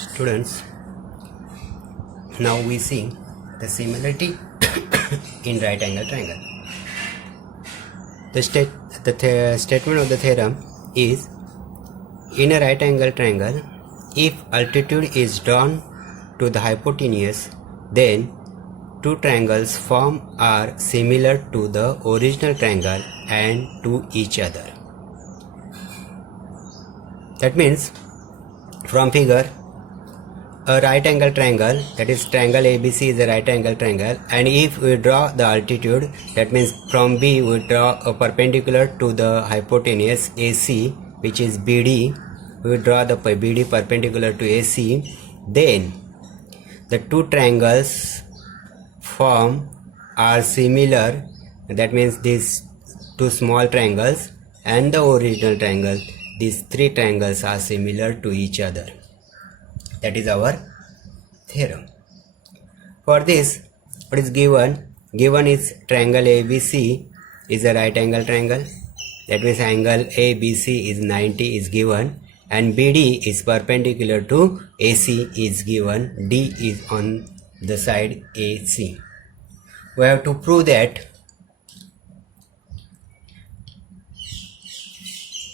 Students, now we see the similarity in right angle triangle. The statement of the theorem is, in a right angle triangle, if altitude is drawn to the hypotenuse, then two triangles formed are similar to the original triangle and to each other. That means, from figure, a right angle triangle, that is triangle ABC is a right angle triangle, and if we draw the altitude, that means from B we draw a perpendicular to the hypotenuse AC, which is BD, we draw the BD perpendicular to AC, then the two triangles form are similar, that means these two small triangles and the original triangle, these three triangles are similar to each other. That is our theorem. For this, what is given? Given is triangle ABC is a right angle triangle. That means angle ABC is 90 is given, and BD is perpendicular to AC is given. D is on the side AC. We have to prove that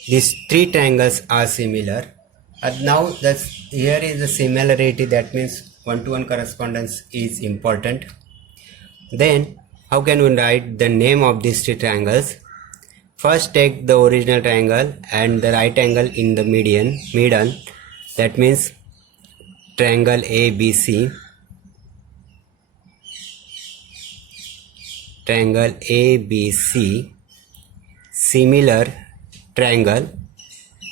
these three triangles are similar. And now here is the similarity, that means one-to-one correspondence is important. Then how can we write the name of these three triangles? First take the original triangle and the right angle in the middle, that means triangle ABC. Triangle ABC, similar triangle.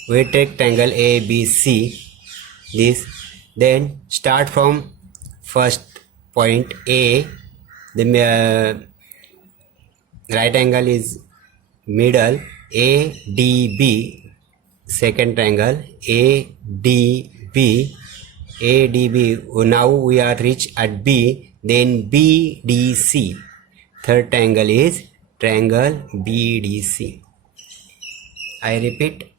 We take triangle ABC, this, then start from first point A, the right angle is middle, ADB, second triangle ADB, now we are reached at B, then BDC, third triangle is triangle BDC. I repeat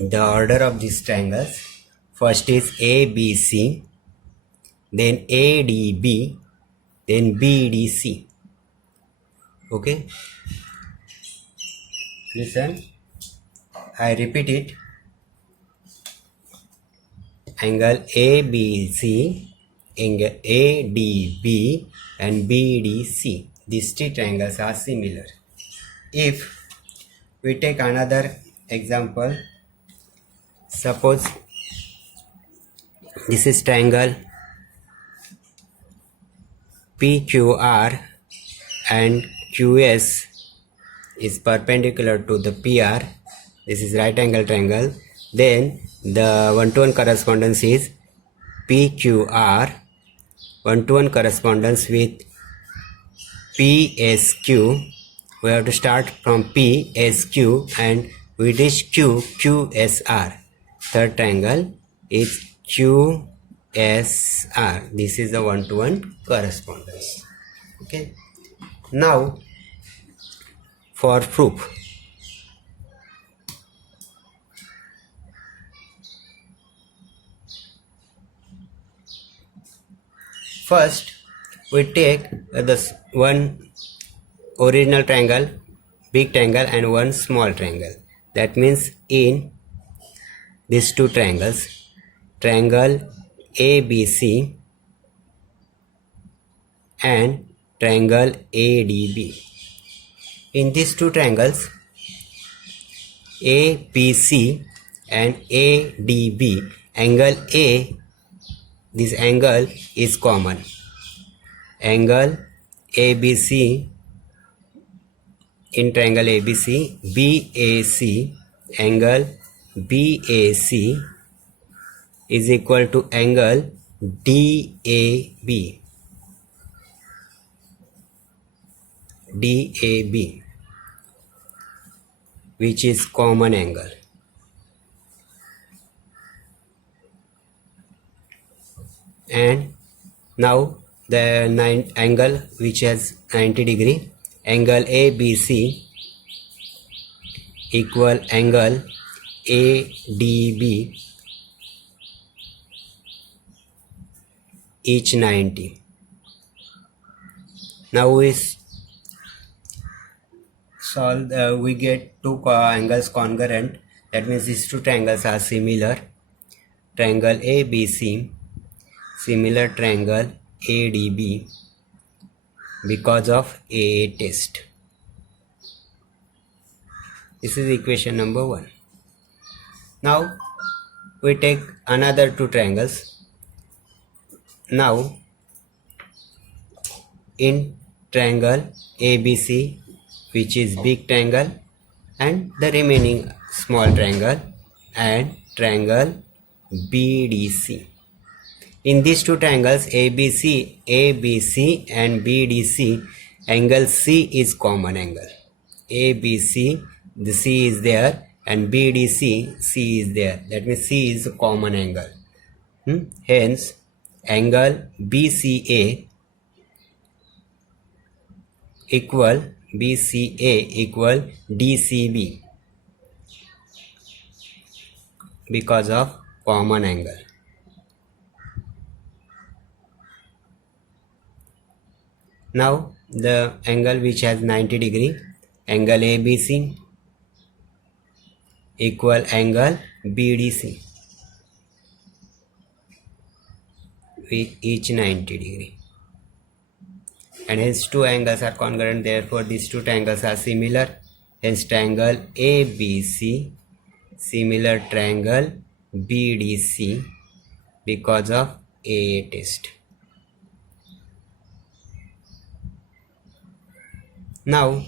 the order of these triangles. First is ABC, then ADB, then BDC. Okay, listen, I repeat it. Angle ABC, angle ADB and BDC, these three triangles are similar. If we take another example, suppose this is triangle PQR and QS is perpendicular to the PR. This is right angle triangle. Then the one-to-one correspondence is PQR, one-to-one correspondence with PSQ. We have to start from PSQ and we reach QSR. Third triangle is QSR. This is the one-to-one correspondence. Okay. Now for proof. First we take this one original triangle, big triangle, and one small triangle. That means in these two triangles, triangle ABC and triangle ADB. In these two triangles, ABC and ADB, angle A, this angle is common. Angle ABC in triangle ABC, BAC, angle BAC is equal to angle DAB. DAB, which is common angle. And now the angle which has 90 degree, angle ABC equal angle ADB each 90. Now we solve, we get two angles congruent. That means these two triangles are similar. Triangle ABC, similar triangle ADB, because of AA test. This is equation number 1. Now we take another two triangles. Now in triangle ABC, which is big triangle, and the remaining small triangle, and triangle BDC. In these two triangles ABC and BDC, angle C is common angle. ABC, the C is there, and BDC, C is there. That means C is a common angle. Hence, angle BCA equal DCB because of common angle. Now the angle which has 90 degree, angle ABC equal angle BDC with each 90 degree. And hence two angles are congruent, therefore these two triangles are similar. Hence triangle ABC similar triangle BDC because of AA test. Now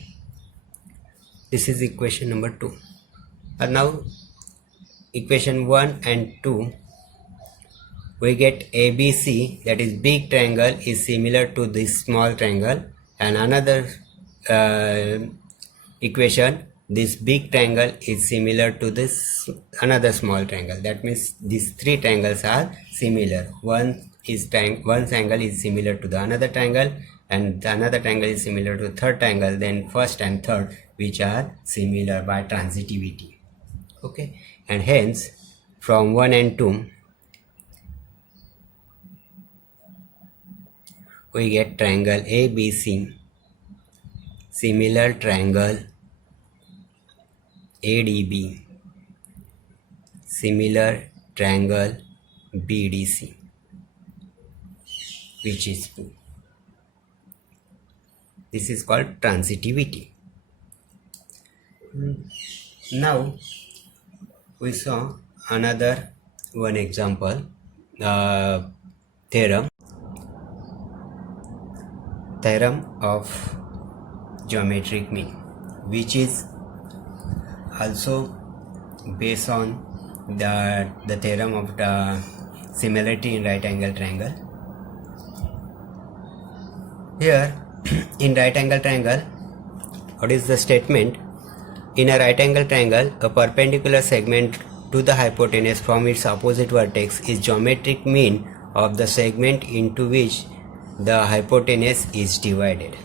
this is equation number 2. And now equation 1 and 2, we get ABC, that is big triangle, is similar to this small triangle, and another equation, this big triangle is similar to this another small triangle. That means these three triangles are similar. One angle is similar to the another triangle, and the another triangle is similar to the third triangle, then first and third, which are similar by transitivity. Okay, and hence from 1 and 2 we get triangle ABC similar triangle ADB similar triangle BDC, which is 2. This is called transitivity. Now we saw another one example, theorem of geometric mean, which is also based on the theorem of the similarity in right angle triangle. Here in right angle triangle, what is the statement? In a right angle triangle, a perpendicular segment to the hypotenuse from its opposite vertex is geometric mean of the segment into which the hypotenuse is divided.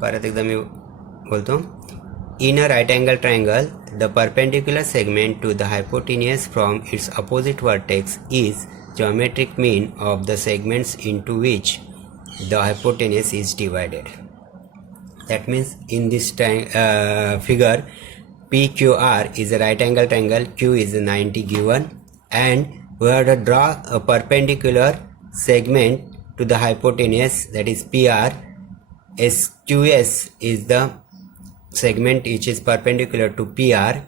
परत एकदा मी बोलतो. In a right angle triangle, the perpendicular segment to the hypotenuse from its opposite vertex is geometric mean of the segments into which the hypotenuse is divided. That means in this figure, PQR is a right angle triangle, Q is 90 given, and we have to draw a perpendicular segment to the hypotenuse, that is PR. SQS is the segment which is perpendicular to PR.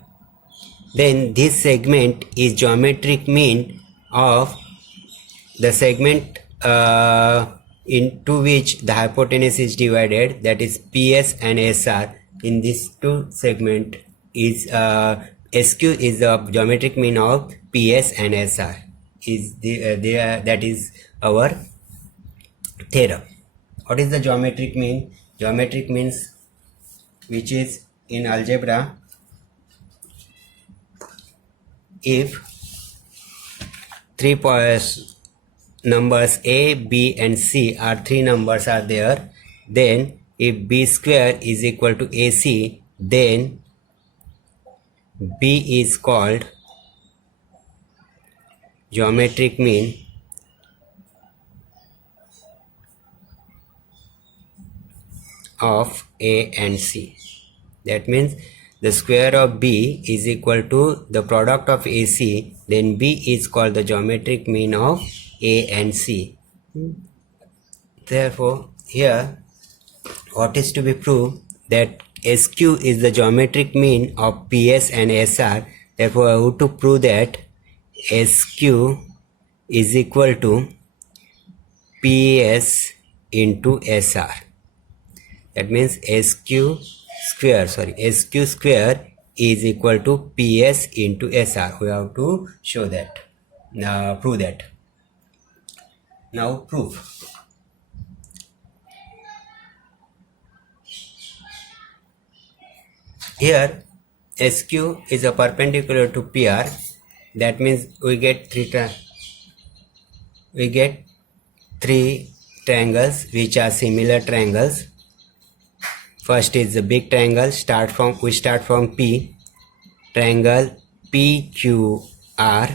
Then this segment is geometric mean of the segment into which the hypotenuse is divided, that is PS and SR. In this two segment is SQ is the geometric mean of PS and SR. Is that is our theorem. What is the geometric mean? Geometric means, which is in algebra, if three numbers A, B and C are three numbers are there, then if B square is equal to AC, then B is called geometric mean of A and C. That means the square of B is equal to the product of AC, then B is called the geometric mean of A and C. Therefore, here what is to be proved, that SQ is the geometric mean of PS and SR. Therefore, I have to prove that SQ is equal to PS into SR. That means SQ square is equal to PS into SR. We have to show that, prove that. Now proof. Here SQ is a perpendicular to PR. That means we get three triangles which are similar triangles. First is the big triangle. We start from P. Triangle PQR.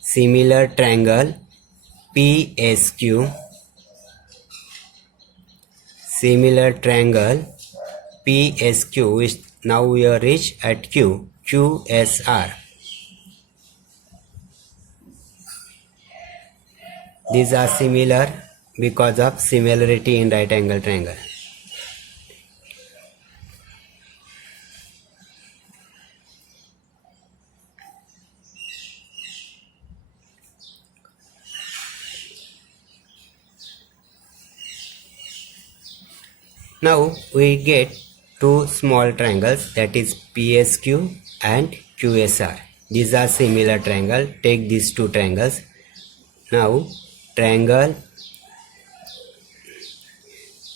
Similar triangle PSQ. Similar triangle PSQ, which now we are reached at QSR. These are similar because of similarity in right angle triangle. Now we get two small triangles, that is PSQ and QSR. These are similar triangle. Take these two triangles. Now triangle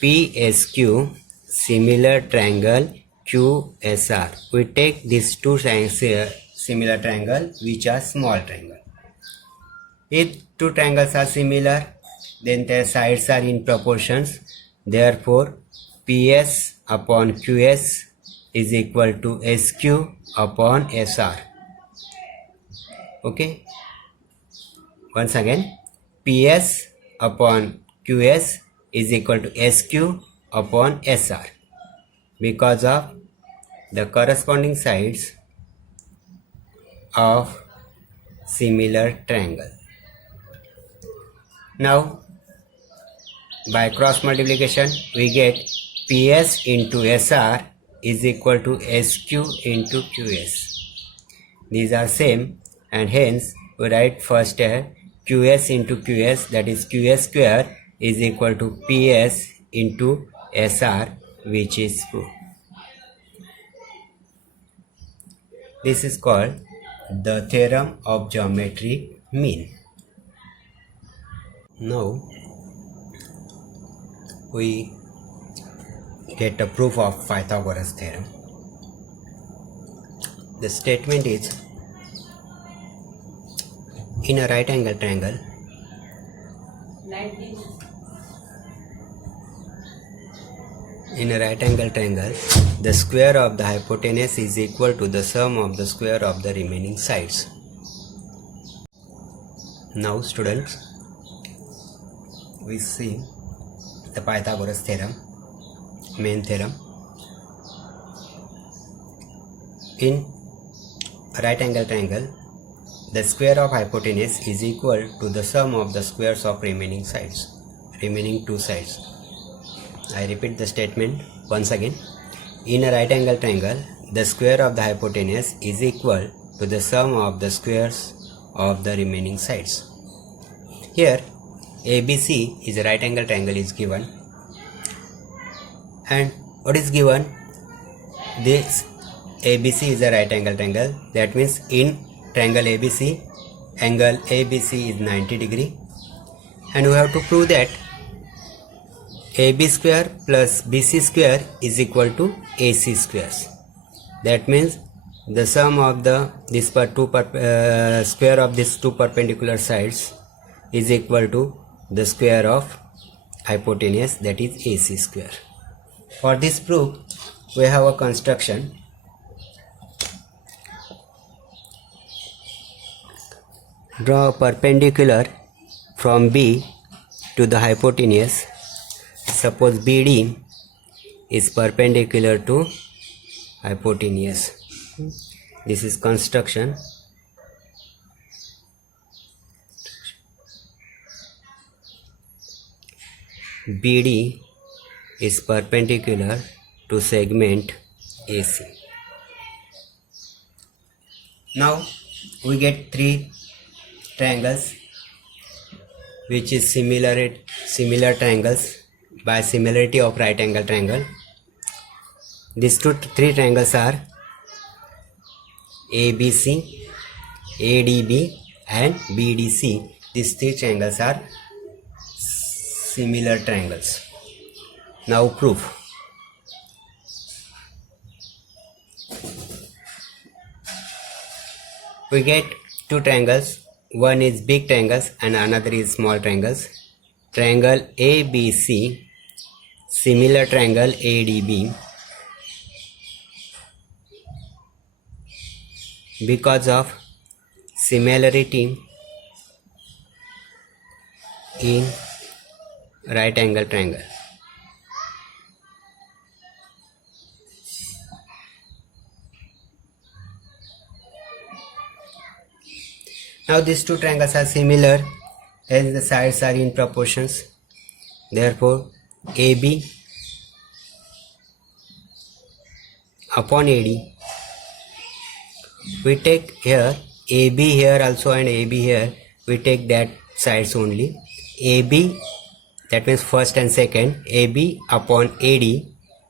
PSQ, similar triangle QSR. We take these two similar triangle which are small triangle. If two triangles are similar, then their sides are in proportions. Therefore PS upon QS is equal to SQ upon SR. Okay. Once again, PS upon QS is equal to SQ upon SR because of the corresponding sides of similar triangle. Now by cross multiplication we get PS into SR is equal to SQ into QS. These are same, and hence we write first QS into QS, that is QS square is equal to PS into SR, which is true. This is called the theorem of geometric mean. Now we get a proof of Pythagoras theorem. The statement is, in a right angle triangle, the square of the hypotenuse is equal to the sum of the square of the remaining sides. Now students, we see the Pythagoras theorem, main theorem. In a right angle triangle, the square of hypotenuse is equal to the sum of the squares of remaining two sides. I repeat the statement once again. In a right angle triangle, the square of the hypotenuse is equal to the sum of the squares of the remaining sides. Here ABC is a right angle triangle is given, and what is given? This ABC is a right angle triangle. That means in triangle ABC, angle ABC is 90 degree, and we have to prove that AB square plus BC square is equal to AC squares. That means the sum of square of these two perpendicular sides is equal to the square of hypotenuse, that is AC square. For this proof, we have a construction. Draw a perpendicular from B to the hypotenuse suppose BD is perpendicular to hypotenuse. This is construction. BD is perpendicular to segment AC. Now we get three triangles which is similar triangles by similarity of right angle triangle. These three triangles are ABC, ADB and BDC. These three triangles are similar triangles. Now proof. We get two triangles. One is big triangles and another is small triangles. Triangle ABC, similar triangle ADB. Because of similarity in right angle triangle. Now these two triangles are similar as the sides are in proportions. Therefore AB upon AD. We take here AB here also and AB here. We take that sides only. AB, that means first and second, AB upon AD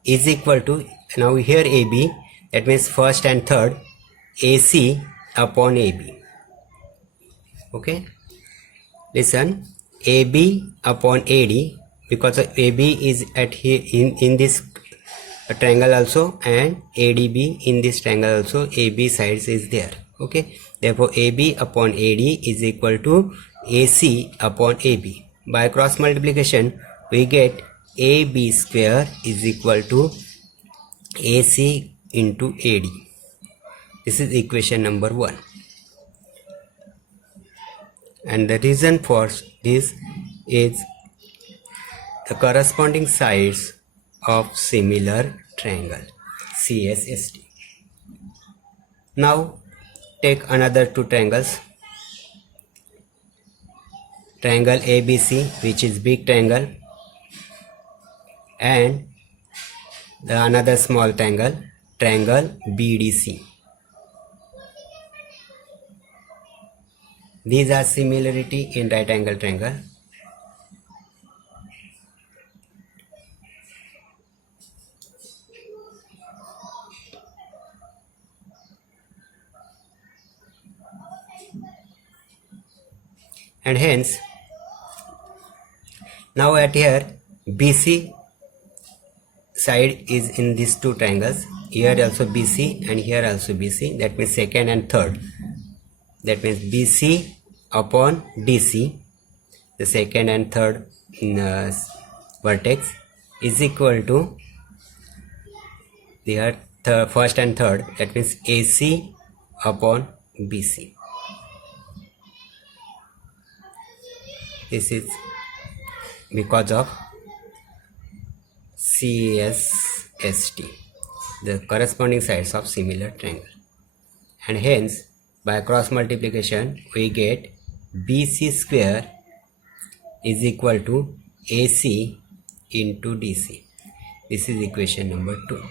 is equal to, now here AB, that means first and third, AC upon AB. Okay, listen, AB upon AD, because AB is at here in this triangle also and ADB in this triangle also, AB sides is there. Okay, therefore AB upon AD is equal to AC upon AB. By cross multiplication we get AB square is equal to AC into AD. This is equation number 1. And the reason for this is the corresponding sides of similar triangle CSST. Now take another two triangles. Triangle ABC, which is big triangle, and the another small triangle, triangle BDC. These are similarity in right angle triangle. And hence, now at here BC side is in these two triangles. Here also BC and here also BC. That means second and third. That means BC upon DC, the second and third vertex, is equal to the first and third. That means AC upon BC. This is because of CSST, the corresponding sides of similar triangle. And hence, by cross multiplication, we get BC square is equal to AC into DC. This is equation number 2.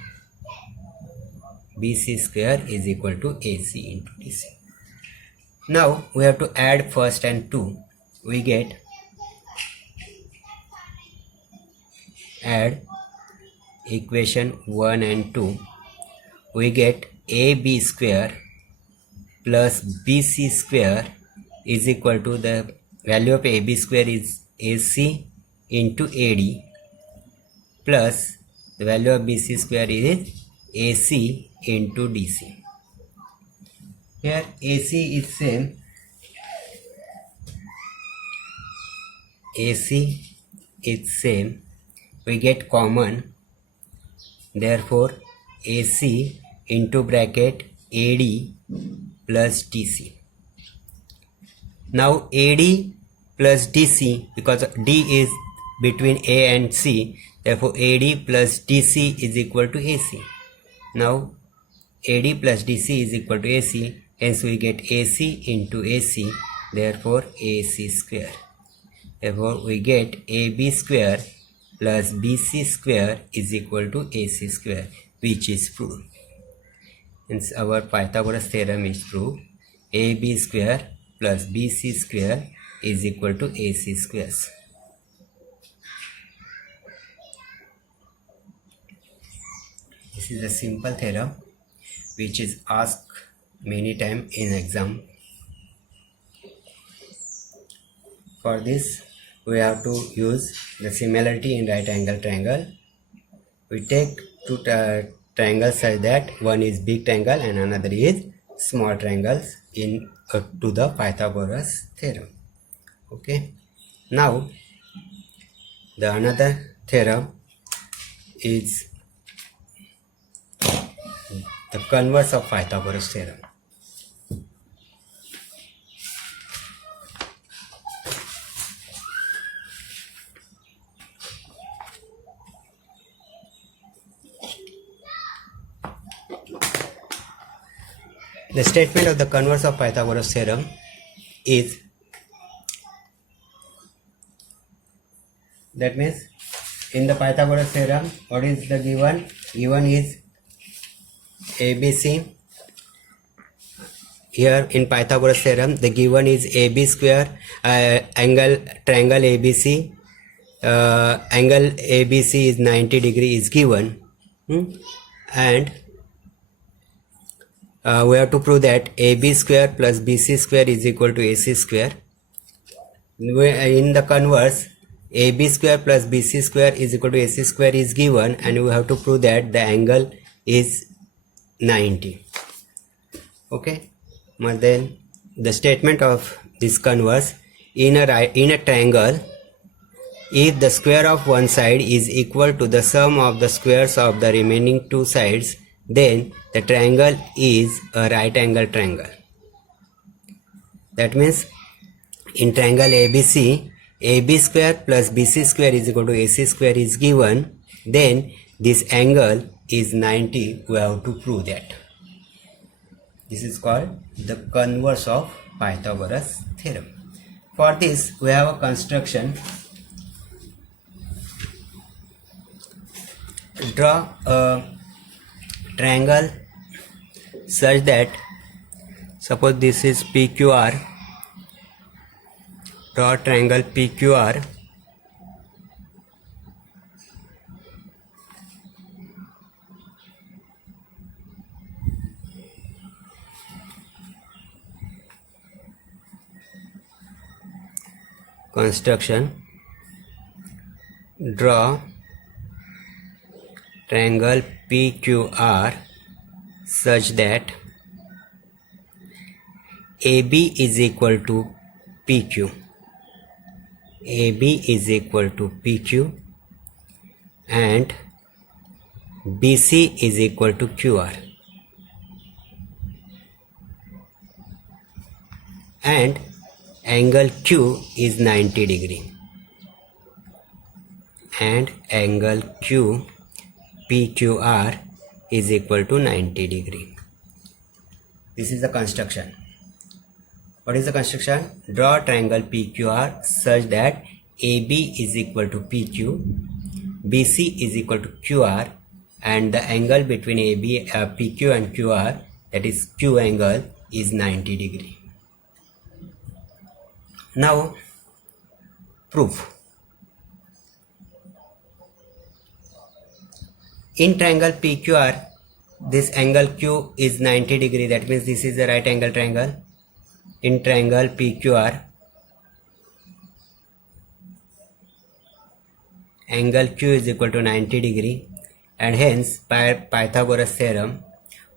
BC square is equal to AC into DC. Now we have to add first and 2. We get, add equation 1 and 2. We get AB square plus BC square is equal to, the value of AB square is AC into AD, plus the value of BC square is AC into DC. Here AC is same, AC is same, we get common, therefore AC into bracket AD plus DC. Now AD plus DC, because D is between A and C, Therefore, AD plus DC is equal to AC. Now, AD plus DC is equal to AC. Hence, we get AC into AC. Therefore, AC square. Therefore, we get AB square plus BC square is equal to AC square, which is proved. Hence, our Pythagoras theorem is proved. AB square plus BC square is equal to AC squares. This is a simple theorem which is asked many times in exam. For this, we have to use the similarity in right angle triangle. We take two triangles such that one is big triangle and another is small triangles in to the Pythagoras theorem. Okay. Now, the another theorem is the converse of Pythagoras theorem. The statement of the converse of Pythagoras theorem is, that means in the Pythagoras theorem, what is the given? Given is ABC. Here in Pythagoras theorem, the given is AB square, triangle ABC. Angle ABC is 90 degree is given, and we have to prove that AB square plus BC square is equal to AC square. In the converse, AB square plus BC square is equal to AC square is given, and we have to prove that the angle is 90. Okay. But then the statement of this converse, in a triangle, if the square of one side is equal to the sum of the squares of the remaining two sides, then the triangle is a right angle triangle. That means in triangle ABC, AB square plus BC square is equal to AC square is given, then this angle is 90. We have to prove that. This is called the converse of Pythagoras theorem. For this, we have a construction. Draw a triangle such that, suppose this is PQR. Draw triangle PQR. Construction. Draw triangle PQR such that AB is equal to PQ. AB is equal to PQ and BC is equal to QR. And angle Q is 90 degree. And angle Q PQR is equal to 90 degree. This is the construction. What is the construction? Draw triangle PQR such that AB is equal to PQ, BC is equal to QR, and the angle between PQ and QR, that is Q angle, is 90 degree. Now, proof. In triangle PQR, this angle Q is 90 degree. That means this is a right angle triangle. In triangle PQR, angle Q is equal to 90 degree, and hence by Pythagoras theorem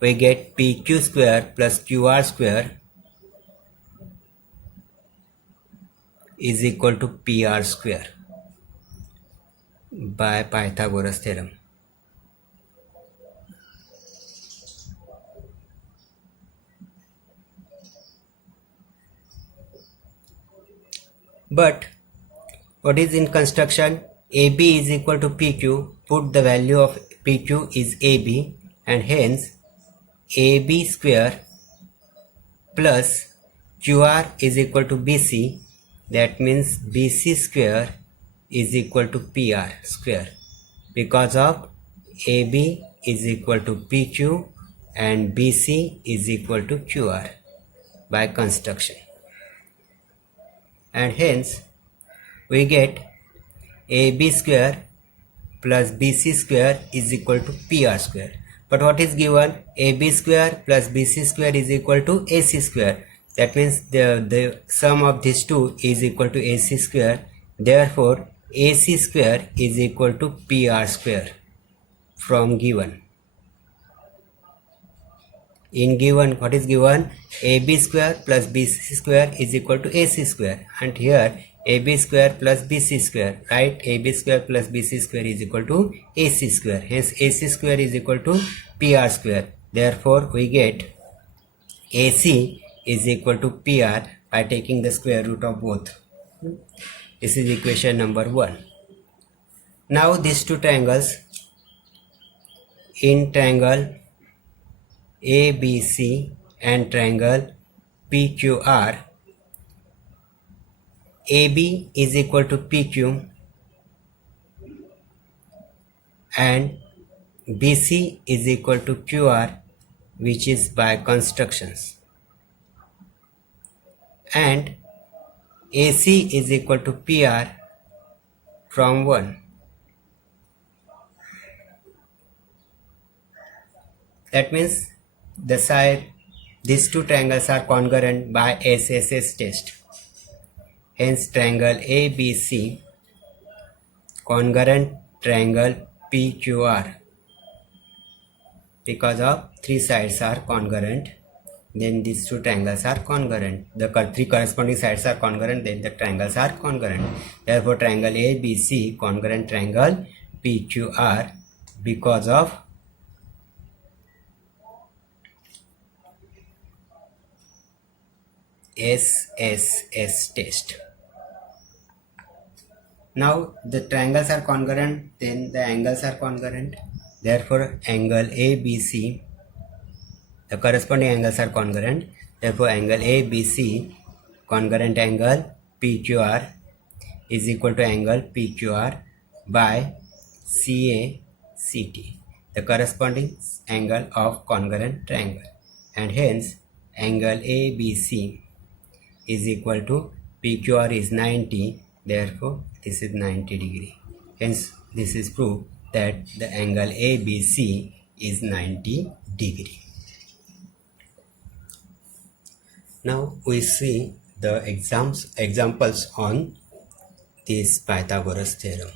we get PQ square plus QR square is equal to PR square by Pythagoras theorem. But what is in construction? AB is equal to PQ, put the value of PQ is AB, and hence AB square plus QR is equal to BC. That means BC square is equal to PR square, because of AB is equal to PQ and BC is equal to QR by construction. And hence we get AB square plus BC square is equal to PR square. But what is given? AB square plus BC square is equal to AC square. That means the sum of these two is equal to AC square. Therefore, AC square is equal to PR square from given. In given, what is given? AB square plus BC square is equal to AC square. And here AB square plus BC square, right? AB square plus BC square is equal to AC square. Hence AC square is equal to PR square. Therefore, we get AC is equal to PR by taking the square root of both. This is equation number 1. Now these two triangles, in triangle ABC and triangle PQR, AB is equal to PQ and BC is equal to QR, which is by constructions, and AC is equal to PR from 1. That means the side, these two triangles are congruent by SSS test. Hence triangle ABC congruent triangle PQR, because of three sides are congruent, then these two triangles are congruent. The three corresponding sides are congruent, then the triangles are congruent. Therefore triangle ABC congruent triangle PQR because of SSS test. Now the triangles are congruent, then the angles are congruent. Therefore angle ABC, the corresponding angles are congruent. Therefore angle ABC congruent angle PQR is equal to angle PQR by CACT, the corresponding angle of congruent triangle, and hence angle ABC is equal to PQR is 90, therefore this is 90 degree. Hence this is proof that the angle ABC is 90 degree. Now we see the examples on this Pythagoras theorem.